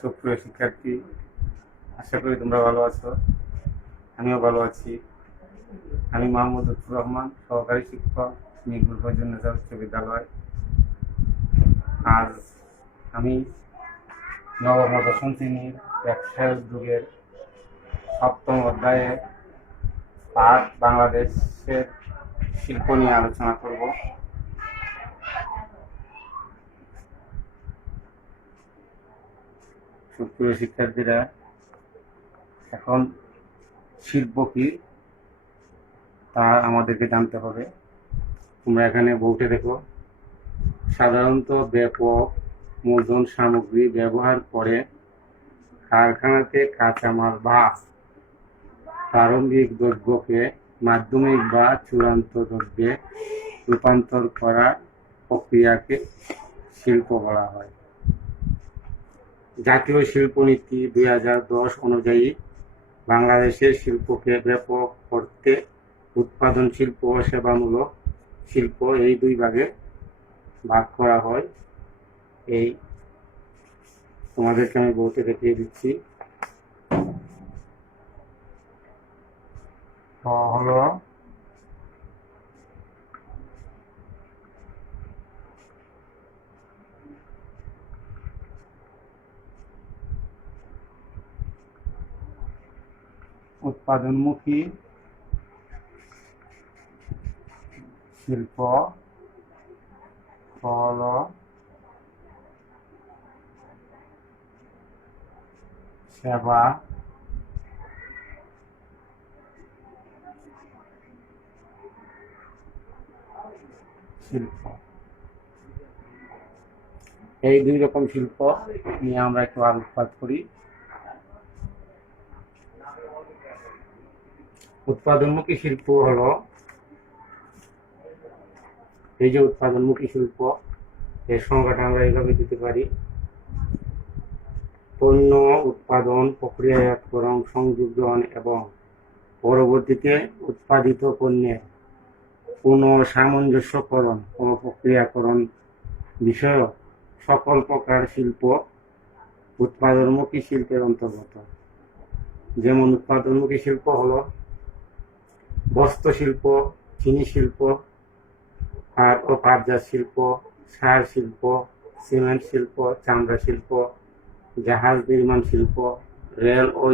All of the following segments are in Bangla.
সুপ্রিয় শিক্ষার্থী, আশা করি তোমরা ভালো আছো। আমিও ভালো আছি। আমি মোহাম্মদ লুৎফুর রহমান, সহকারী শিক্ষক, মিরপুর ফয়জুন নেতা উচ্চ বিদ্যালয়। আজ আমি নবম ও দশম শ্রেণীর ব্যবসায় উদ্যোগের সপ্তম অধ্যায়ে পাঠ বাংলাদেশের শিল্প নিয়ে আলোচনা করব। সুপ্রিয় শিক্ষার্থীরা, এখন শিল্প কি তা আমাদেরকে জানতে হবে। তোমরা এখানে বোর্ডে দেখো, সাধারণত ব্যাপক মূলধন সামগ্রী ব্যবহার করে কারখানাতে কাঁচামাল বা প্রারম্ভিক দ্রব্যকে মাধ্যমিক বা চূড়ান্ত দ্রব্যে রূপান্তর করার প্রক্রিয়াকে শিল্প বলা হয়। জাতীয় শিল্পনীতি 2010 অনুযায়ী বাংলাদেশের শিল্পকে ব্যাপক করতে উৎপাদন শিল্প ও সেবামূলক শিল্প এই দুই ভাগে ভাগ করা হয়। এই তোমাদেরকে আমি বলতে দেখিয়ে দিচ্ছি। তো হলো উৎপাদনমুখী শিল্প, হলো সেবা শিল্প। এই দুই রকম শিল্প নিয়ে আমরা একটু আলোকপাত করি। উৎপাদনমুখী শিল্প হলো, এই যে উৎপাদনমুখী শিল্প, এর সংজ্ঞাটা আমরা এইভাবে দিতে পারি: পণ্য উৎপাদন, প্রক্রিয়াজাতকরণ, সংযোজন এবং পরবর্তীতে উৎপাদিত পণ্যের পুনঃসামঞ্জস্যকরণ ও প্রক্রিয়াকরণ বিষয়ক সকল প্রকার শিল্প উৎপাদনমুখী শিল্পের অন্তর্গত। যেমন উৎপাদনমুখী শিল্প হলো বস্ত্র শিল্প, চিনি শিল্প, পাট ও পাটজাত শিল্প, সার শিল্প, সিমেন্ট শিল্প, চামড়া শিল্প, জাহাজ নির্মাণ শিল্প, রেল ও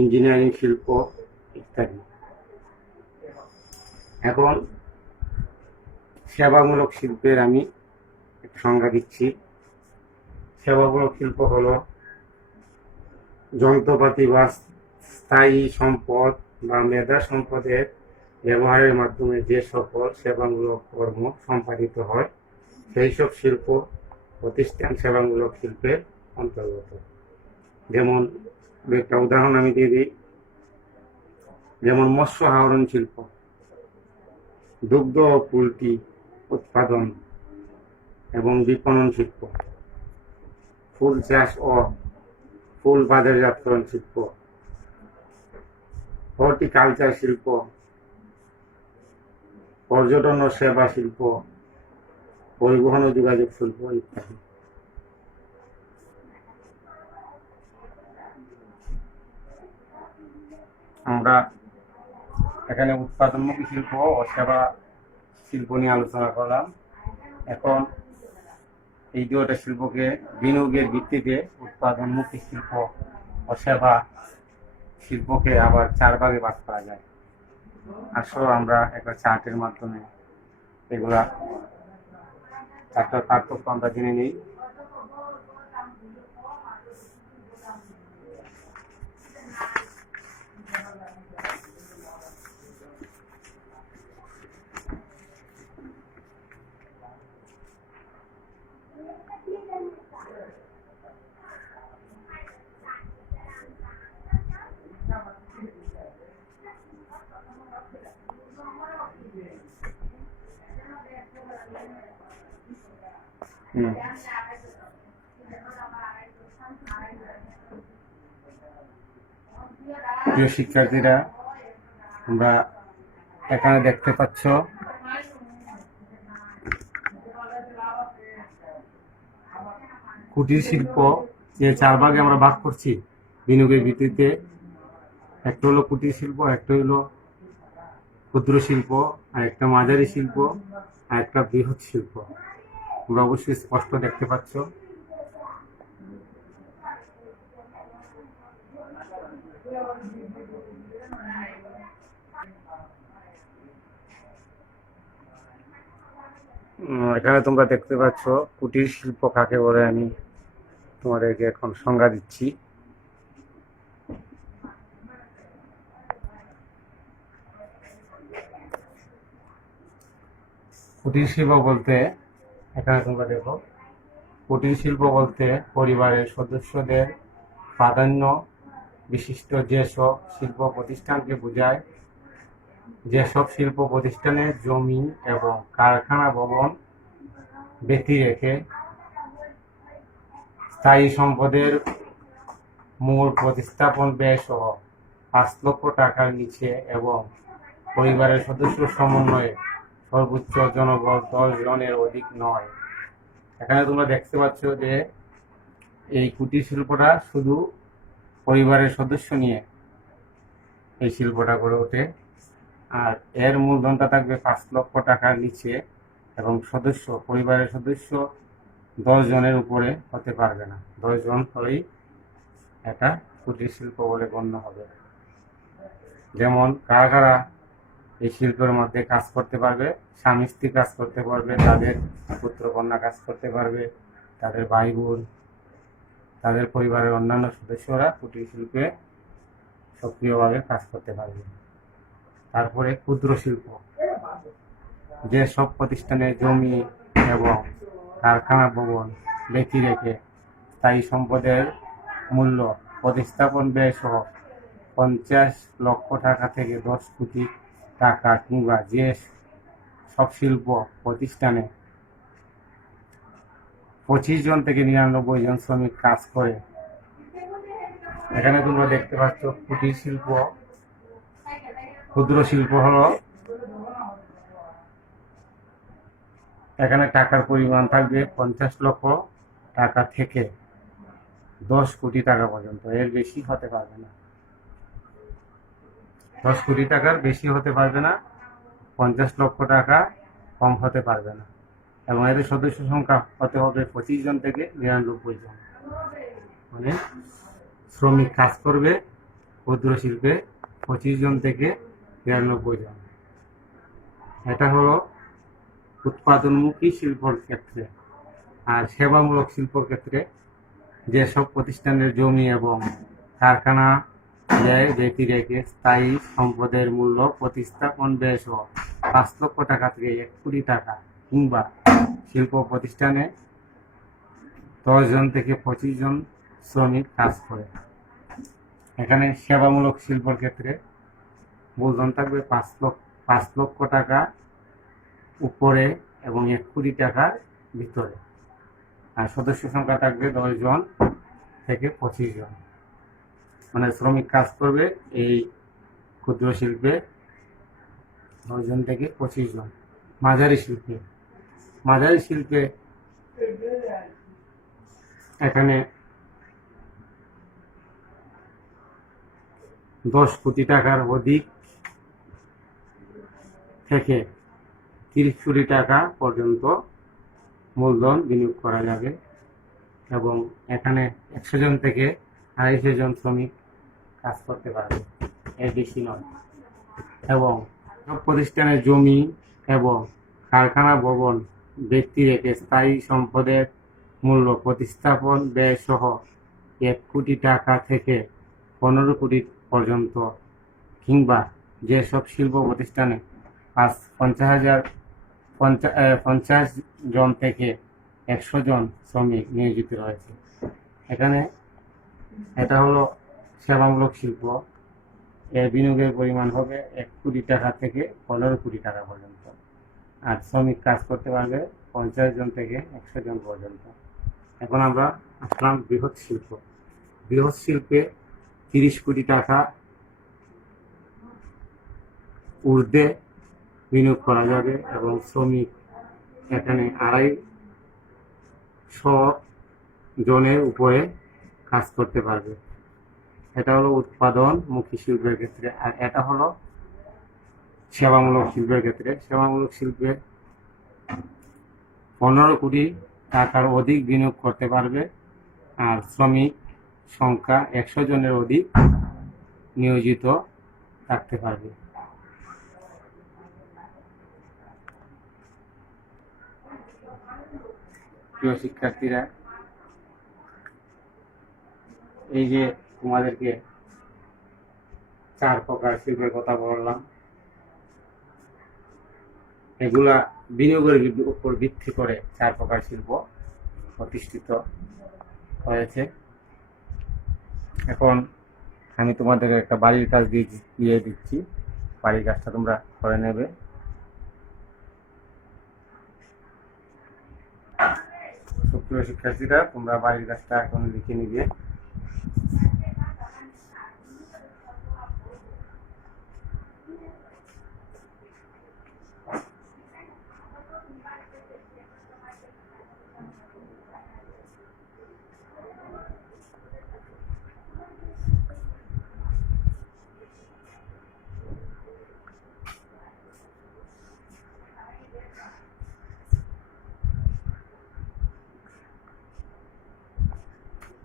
ইঞ্জিনিয়ারিং শিল্প ইত্যাদি। এখন সেবামূলক শিল্পের আমি একটু সংজ্ঞা দিচ্ছি। সেবামূলক শিল্প হলো যন্ত্রপাতি বা স্থায়ী সম্পদ বা মেধা সম্পদের ব্যবহারের মাধ্যমে যে সকল সেবামূলক কর্ম সম্পাদিত হয় সেই সব শিল্প প্রতিষ্ঠান সেবামূলক শিল্পের অন্তর্গত। যেমন একটা উদাহরণ আমি দিয়ে দিই, যেমন মৎস্য আহরণ শিল্প, দুগ্ধ ও পোল্ট্রি উৎপাদন এবং বিপণন শিল্প, ফুল চাষ ও ফুল বাজারজাতকরণ শিল্প, হর্টিকালচার শিল্প, পর্যটন ও সেবা শিল্প, পরিবহন ও যোগাযোগ শিল্প ইত্যাদি। আমরা এখানে উৎপাদনমুখী শিল্প ও সেবা শিল্প নিয়ে আলোচনা করলাম। এখন এই দুটো শিল্পকে বিনিয়োগের ভিত্তিতে উৎপাদনমুখী শিল্প ও সেবা শিল্পকে আবার 4 ভাগে ভাগ করা যায়। আসলে আমরা একটা চার্টের মাধ্যমে এগুলা চারটার পার্থক্য আমরা জেনে নিই। প্রিয় শিক্ষার্থীরা, তোমরা এখানে দেখতে পাচ্ছ কুটির শিল্প যে 4 ভাগে আমরা ভাগ করছি বিনিয়োগের ভিত্তিতে, একটা হলো কুটির শিল্প, একটা হলো ক্ষুদ্র শিল্প, আর একটা মাঝারি শিল্প, আর একটা বৃহৎ শিল্প। তোমরা অবশ্যই স্পষ্ট দেখতে পাচ্ছ। এখানে তোমরা দেখতে পাচ্ছ কুটির শিল্প কাকে বলে। আমি তোমাদেরকে এখন সংজ্ঞা দিচ্ছি। কুটির শিল্প বলতে, এখানে তোমরা দেখো, কুটির শিল্প বলতে পরিবারের সদস্যদের প্রাধান্য বিশিষ্ট যেসব শিল্প প্রতিষ্ঠানকে বোঝায়, যেসব শিল্প প্রতিষ্ঠানে জমি এবং কারখানা ভবন ব্যতি রেখে স্থায়ী সম্পদের মূল প্রতিস্থাপন ব্যয় সহ 5 লক্ষ টাকার নিচে এবং পরিবারের সদস্য সমন্বয়ে সর্বোচ্চ জনবল 10 জনের অধিক নয়। এখানে তোমরা দেখতে পাচ্ছ যে এই কুটির শিল্পটা শুধু পরিবারের সদস্য নিয়ে এই শিল্পটা গড়ে ওঠে, আর এর মূলধনটা থাকবে 5 লক্ষ টাকার নিচে এবং পরিবারের সদস্য 10 জনের উপরে হতে পারবে না। 10 জন হলেই এটা কুটির শিল্প বলে গণ্য হবে। যেমন কারা কারা এই শিল্পের মধ্যে কাজ করতে পারবে? স্বামী স্ত্রী কাজ করতে পারবে, তাদের পুত্র কন্যা কাজ করতে পারবে, তাদের ভাই বোন, তাদের পরিবারের অন্যান্য সদস্যরা কুটির শিল্পে সক্রিয়ভাবে কাজ করতে পারবে। তারপরে ক্ষুদ্র শিল্প, যে সব প্রতিষ্ঠানে জমি এবং কারখানা ভবন ব্যতি রেখে স্থায়ী সম্পদের মূল্য প্রতিস্থাপন ব্যয় সহ 50 লক্ষ টাকা থেকে 10 কোটি টাকা কিংবা যে সব শিল্প প্রতিষ্ঠানে 25 জন থেকে 99 জন শ্রমিক কাজ করে। এখানে তোমরা দেখতে পাচ্ছ কুটির শিল্প। ক্ষুদ্র শিল্প হলো, এখানে টাকার পরিমাণ থাকবে 50 লক্ষ টাকা থেকে 10 কোটি টাকা পর্যন্ত, এর বেশি হতে পারবে না। 10 কোটি টাকার বেশি হতে পারবে না, 50 লক্ষ টাকা কম হতে পারবে না, এবং এদের সদস্য সংখ্যা হতে হবে 25 জন থেকে 99 জন। মানে শ্রমিক কাজ করবে ক্ষুদ্র শিল্পে 25 জন থেকে 99 জন। এটা হলো উৎপাদনমুখী শিল্পর ক্ষেত্রে। আর সেবামূলক শিল্পর ক্ষেত্রে যেসব প্রতিষ্ঠানের জমি এবং কারখানা ব্যতি রেখে স্থায়ী সম্পদের মূল্য প্রতিস্থাপন ব্যয় সহ 5 লক্ষ টাকা থেকে 1 কোটি টাকা কিংবা শিল্প প্রতিষ্ঠানে 10 জন থেকে 25 জন শ্রমিক কাজ করে। এখানে সেবামূলক শিল্পর ক্ষেত্রে মূলধন থাকবে 5 লক্ষ টাকা উপরে এবং 1 কোটি টাকার ভিতরে, আর সদস্য সংখ্যা থাকবে 10 জন থেকে 25 জন। মানে শ্রমিক কাজ করবে এই ক্ষুদ্র শিল্পে 10 জন থেকে 25 জন। মাঝারি শিল্পে এখানে 10 কোটি টাকার অধিক থেকে 30 কোটি টাকা পর্যন্ত মূলধন বিনিয়োগ করা যাবে, এবং এখানে 100 জন থেকে 250 জন শ্রমিক কাজ করতে পারবে, এর বেশি নয়। এবং সব প্রতিষ্ঠানের জমি এবং কারখানা ভবন ব্যতি রেখে স্থায়ী সম্পদের মূল্য প্রতিস্থাপন ব্যয় সহ 1 কোটি টাকা থেকে 15 কোটি পর্যন্ত কিংবা যেসব শিল্প প্রতিষ্ঠানে 50 জন থেকে 100 জন শ্রমিক নিয়োজিত রয়েছে। এখানে এটা হলো সেবামূলক শিল্প। এর বিনিয়োগের পরিমাণ হবে 1 কোটি টাকা থেকে 15 কোটি টাকা পর্যন্ত, আর শ্রমিক কাজ করতে পারবে 50 জন থেকে 100 জন পর্যন্ত। এখন আমরা আসলাম বৃহৎ শিল্পে 30 কোটি টাকা ঊর্ধ্বে বিনিয়োগ করা যাবে, এবং শ্রমিক এখানে 250 জনের উপরে কাজ করতে পারবে। এটা হলো উৎপাদনমুখী শিল্পের ক্ষেত্রে। আর এটা হলো সেবামূলক শিল্পের ক্ষেত্রে। সেবামূলক শিল্পে 15 কোটি টাকার অধিক বিনিয়োগ করতে পারবে, আর শ্রমিক সংখ্যা 100 জনের অধিক নিয়োজিত থাকতে পারবে। প্রিয় শিক্ষার্থীরা, এই যে তোমাদেরকে 4 প্রকার শিল্পের কথা বললাম, এগুলা বিনিয়োগের উপর ভিত্তি করে 4 প্রকার শিল্প প্রতিষ্ঠিত হয়েছে। এখন আমি তোমাদেরকে একটা বাড়ির কাজ দিয়ে দিচ্ছি, বাড়ির কাজটা তোমরা করে নেবে। প্রিয় শিক্ষার্থীরা, তোমরা বাড়ির কাজটা এখন লিখে নিবে।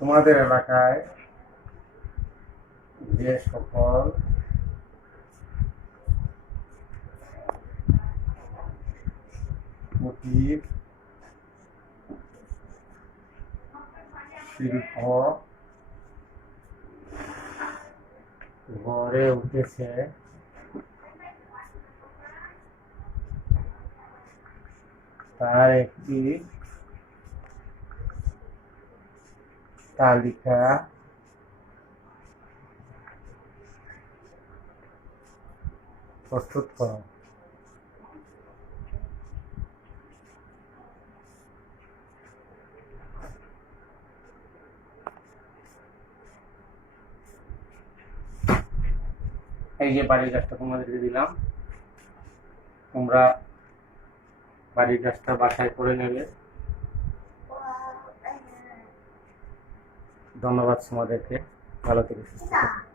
তোমাদের এলাকায় যে সকল কুটির শিল্প গড়ে উঠেছে তার একটি তালিকা প্রস্তুত করো। এই যে বাড়ির কাজটা তোমাদেরকে দিলাম, তোমরা বাড়ির কাজটা বাসায় করে নেবে। ধন্যবাদ তোমাদেরকে। ভালো থেকে সুস্থ থাকো।